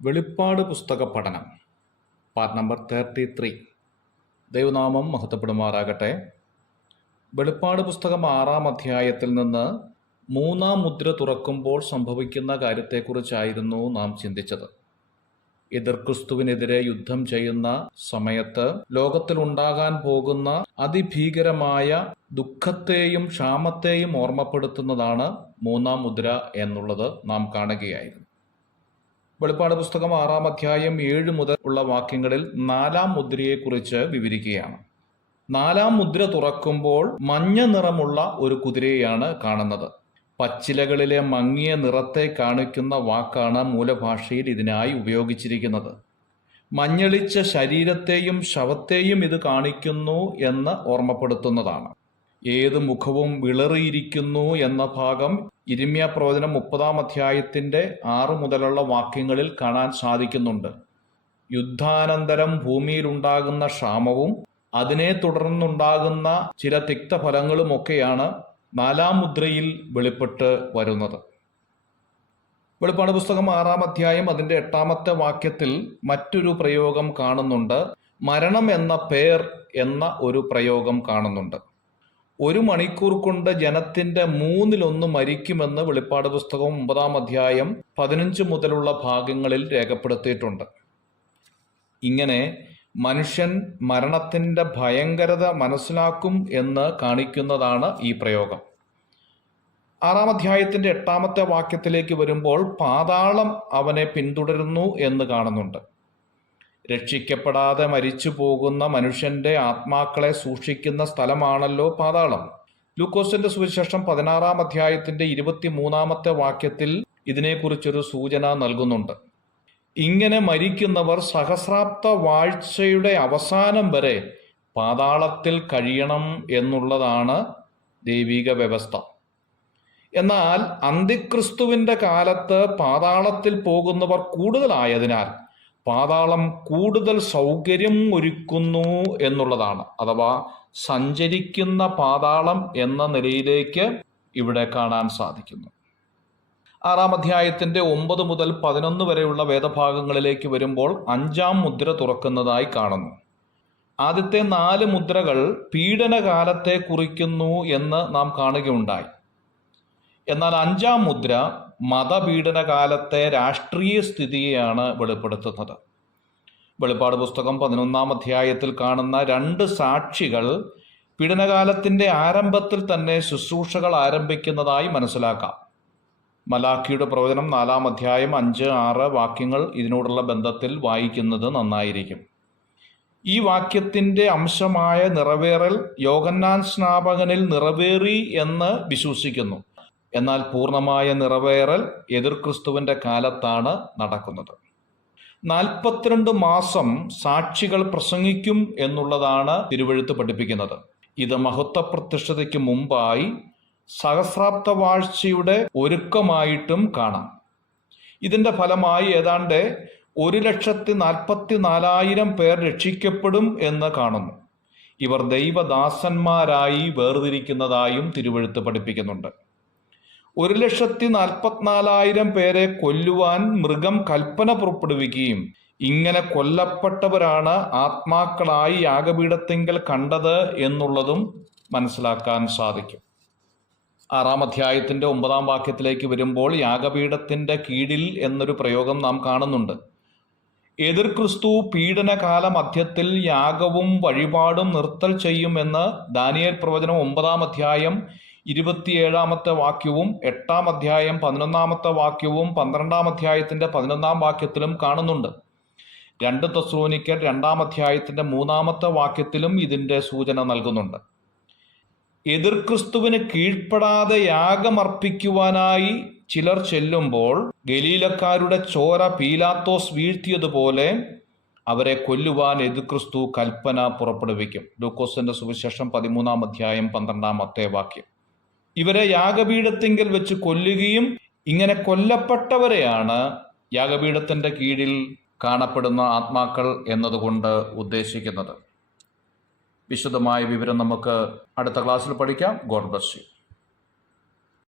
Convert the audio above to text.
വെളിപ്പാട് പുസ്തക പഠനം പാർട്ട് നമ്പർ 33. ദൈവനാമം മഹത്വപ്പെടുമാറാകട്ടെ. വെളിപ്പാട് പുസ്തകം 6-ാം അധ്യായത്തിൽ നിന്ന് 3-ാം മുദ്ര തുറക്കുമ്പോൾ സംഭവിക്കുന്ന കാര്യത്തെക്കുറിച്ചായിരുന്നു നാം ചിന്തിച്ചത്. എതിർക്രിസ്തുവിനെതിരെ യുദ്ധം ചെയ്യുന്ന സമയത്ത് ലോകത്തിലുണ്ടാകാൻ പോകുന്ന അതിഭീകരമായ ദുഃഖത്തെയും ക്ഷാമത്തെയും ഓർമ്മപ്പെടുത്തുന്നതാണ് 3-ാം മുദ്ര എന്നുള്ളത് നാം കാണുകയായിരുന്നു. വെളിപ്പാട് പുസ്തകം 6-ാം അധ്യായം 7 മുതൽ ഉള്ള വാക്യങ്ങളിൽ 4-ാം മുദ്രയെക്കുറിച്ച് വിവരിക്കുകയാണ്. 4-ാം മുദ്ര തുറക്കുമ്പോൾ മഞ്ഞ നിറമുള്ള ഒരു കുതിരയെയാണ് കാണുന്നത്. പച്ചിലകളിലെ മങ്ങിയ നിറത്തെ കാണിക്കുന്ന വാക്കാണ് മൂലഭാഷയിൽ ഇതിനായി ഉപയോഗിച്ചിരിക്കുന്നത്. മഞ്ഞളിച്ച ശരീരത്തെയും ശവത്തെയും ഇത് കാണിക്കുന്നു എന്ന് ഓർമ്മപ്പെടുത്തുന്നതാണ്. ഏത് മുഖവും വിളറിയിരിക്കുന്നു എന്ന ഭാഗം യിരെമ്യാ പ്രവചനം 30-ാം അധ്യായത്തിന്റെ 6 മുതലുള്ള വാക്യങ്ങളിൽ കാണാൻ സാധിക്കുന്നുണ്ട്. യുദ്ധാനന്തരം ഭൂമിയിലുണ്ടാകുന്ന ക്ഷാമവും അതിനെ തുടർന്നുണ്ടാകുന്ന ചില തിക്തഫലങ്ങളുമൊക്കെയാണ് 4-ാം മുദ്രയിൽ വെളിപ്പെട്ട് വരുന്നത്. വെളിപ്പാട് പുസ്തകം 6-ാം അധ്യായം അതിന്റെ 8-ാമത്തെ വാക്യത്തിൽ മറ്റൊരു പ്രയോഗം കാണുന്നുണ്ട്. മരണം എന്ന പേർ എന്ന ഒരു പ്രയോഗം കാണുന്നുണ്ട്. 1 മണിക്കൂർ കൊണ്ട് ജനത്തിന്റെ 1/3 മരിക്കുമെന്ന് വെളിപ്പാട് പുസ്തകം 9-ാം അധ്യായം 15 മുതലുള്ള ഭാഗങ്ങളിൽ രേഖപ്പെടുത്തിയിട്ടുണ്ട്. ഇങ്ങനെ മനുഷ്യൻ മരണത്തിന്റെ ഭയങ്കരത മനസ്സിലാക്കും എന്ന് കാണിക്കുന്നതാണ് ഈ പ്രയോഗം. 6-ാം അധ്യായത്തിന്റെ 8-ാമത്തെ വാക്യത്തിലേക്ക് വരുമ്പോൾ പാതാളം അവനെ പിന്തുടരുന്നു എന്ന് കാണുന്നുണ്ട്. രക്ഷിക്കപ്പെടാതെ മരിച്ചു പോകുന്ന മനുഷ്യന്റെ ആത്മാക്കളെ സൂക്ഷിക്കുന്ന സ്ഥലമാണല്ലോ പാതാളം. ലൂക്കോസിന്റെ സുവിശേഷം 16-ാം അധ്യായത്തിന്റെ 23-ാമത്തെ വാക്യത്തിൽ ഇതിനെക്കുറിച്ചൊരു സൂചന നൽകുന്നുണ്ട്. ഇങ്ങനെ മരിക്കുന്നവർ സഹസ്രാബ്ദ വാഴ്ചയുടെ അവസാനം വരെ പാതാളത്തിൽ കഴിയണം എന്നുള്ളതാണ് ദൈവിക വ്യവസ്ഥ. എന്നാൽ അന്തിക്രിസ്തുവിന്റെ കാലത്ത് പാതാളത്തിൽ പോകുന്നവർ കൂടുതലായതിനാൽ പാതാളം കൂടുതൽ സൗകര്യം ഒരുക്കുന്നു എന്നുള്ളതാണ്. അഥവാ സഞ്ചരിക്കുന്ന പാതാളം എന്ന നിലയിലേക്ക് ഇവിടെ കാണാൻ സാധിക്കുന്നു. 6-ാം അധ്യായത്തിന്റെ 9 മുതൽ 11 വരെയുള്ള വേദഭാഗങ്ങളിലേക്ക് വരുമ്പോൾ 5-ാം മുദ്ര തുറക്കുന്നതായി കാണുന്നു. ആദ്യത്തെ 4 മുദ്രകൾ പീഡനകാലത്തെ കുറിക്കുന്നു എന്ന് നാം കാണുകയുണ്ടായി. എന്നാൽ 5-ാം മുദ്ര മതപീഡനകാലത്തെ രാഷ്ട്രീയ സ്ഥിതിയെയാണ് വെളിപ്പെടുത്തുന്നത്. വെളിപ്പാട് പുസ്തകം 11-ാം അധ്യായത്തിൽ കാണുന്ന 2 സാക്ഷികൾ പീഡനകാലത്തിന്റെ ആരംഭത്തിൽ തന്നെ ശുശ്രൂഷകൾ ആരംഭിക്കുന്നതായി മനസ്സിലാക്കാം. മലാഖിയുടെ പ്രവചനം 4-ാം അധ്യായം 5-6 വാക്യങ്ങൾ ഇതിനോടുള്ള ബന്ധത്തിൽ വായിക്കുന്നത് നന്നായിരിക്കും. ഈ വാക്യത്തിന്റെ അംശമായ നിറവേറൽ യോഹന്നാൻ സ്നാപകനിൽ നിറവേറി എന്ന് വിശ്വസിക്കുന്നു. എന്നാൽ പൂർണ്ണമായ നിറവേറൽ എതിർക്രിസ്തുവിന്റെ കാലത്താണ് നടക്കുന്നത്. 42 മാസം സാക്ഷികൾ പ്രസംഗിക്കും എന്നുള്ളതാണ് തിരുവെഴുത്ത് പഠിപ്പിക്കുന്നത്. ഇത് മഹത്വ പ്രത്യക്ഷതയ്ക്ക് മുമ്പായി സഹസ്രാബ്ദ വാഴ്ചയുടെ ഒരുക്കമായിട്ടും കാണാം. ഇതിന്റെ ഫലമായി ഏതാണ്ട് 1,44,000 പേർ രക്ഷിക്കപ്പെടും എന്ന് കാണുന്നു. ഇവർ ദൈവദാസന്മാരായി വേർതിരിക്കുന്നതായും തിരുവെഴുത്ത് പഠിപ്പിക്കുന്നുണ്ട്. 1,44,000 പേരെ കൊല്ലുവാൻ മൃഗം കൽപ്പന പുറപ്പെടുവിക്കുകയും ഇങ്ങനെ കൊല്ലപ്പെട്ടവരാണ് ആത്മാക്കളായി യാഗപീഠത്തിങ്കൽ കണ്ടത് എന്നുള്ളതും മനസ്സിലാക്കാൻ സാധിക്കും. 6-ാം അധ്യായത്തിന്റെ 9-ാം വാക്യത്തിലേക്ക് വരുമ്പോൾ യാഗപീഠത്തിന്റെ കീഴിൽ എന്നൊരു പ്രയോഗം നാം കാണുന്നുണ്ട്. എതിർക്രിസ്തു പീഡനകാല മധ്യത്തിൽ യാഗവും വഴിപാടും നിർത്തൽ ചെയ്യുമെന്ന് ദാനിയേൽ പ്രവചനം 9-ാം അധ്യായം 27-ാമത്തെ വാക്യവും 8-ാം അധ്യായം 11-ാമത്തെ വാക്യവും 12-ാം അധ്യായത്തിന്റെ 11-ാം വാക്യത്തിലും കാണുന്നുണ്ട്. 2 തെസ്സലോനിക്കർ 2-ാം അധ്യായത്തിന്റെ 3-ാമത്തെ വാക്യത്തിലും ഇതിന്റെ സൂചന നൽകുന്നുണ്ട്. എതിർക്രിസ്തുവിന് കീഴ്പ്പെടാതെ യാഗമർപ്പിക്കുവാനായി ചിലർ ചെല്ലുമ്പോൾ ഗലീലക്കാരുടെ ചോര പീലാത്തോസ് വീഴ്ത്തിയതുപോലെ അവരെ കൊല്ലുവാൻ എതിർക്രിസ്തു കൽപ്പന പുറപ്പെടുവിക്കും. ലൂക്കോസിന്റെ സുവിശേഷം 13-ാം അധ്യായം 12-ാമത്തെ വാക്യം. ഇവരെ യാഗപീഠത്തിങ്കൽ വെച്ച് കൊല്ലുകയും ഇങ്ങനെ കൊല്ലപ്പെട്ടവരെയാണ് യാഗപീഠത്തിന്റെ കീഴിൽ കാണപ്പെടുന്ന ആത്മാക്കൾ എന്നതുകൊണ്ട് ഉദ്ദേശിക്കുന്നത്. വിശദമായ വിവരം നമുക്ക് അടുത്ത ക്ലാസ്സിൽ പഠിക്കാം. God bless you.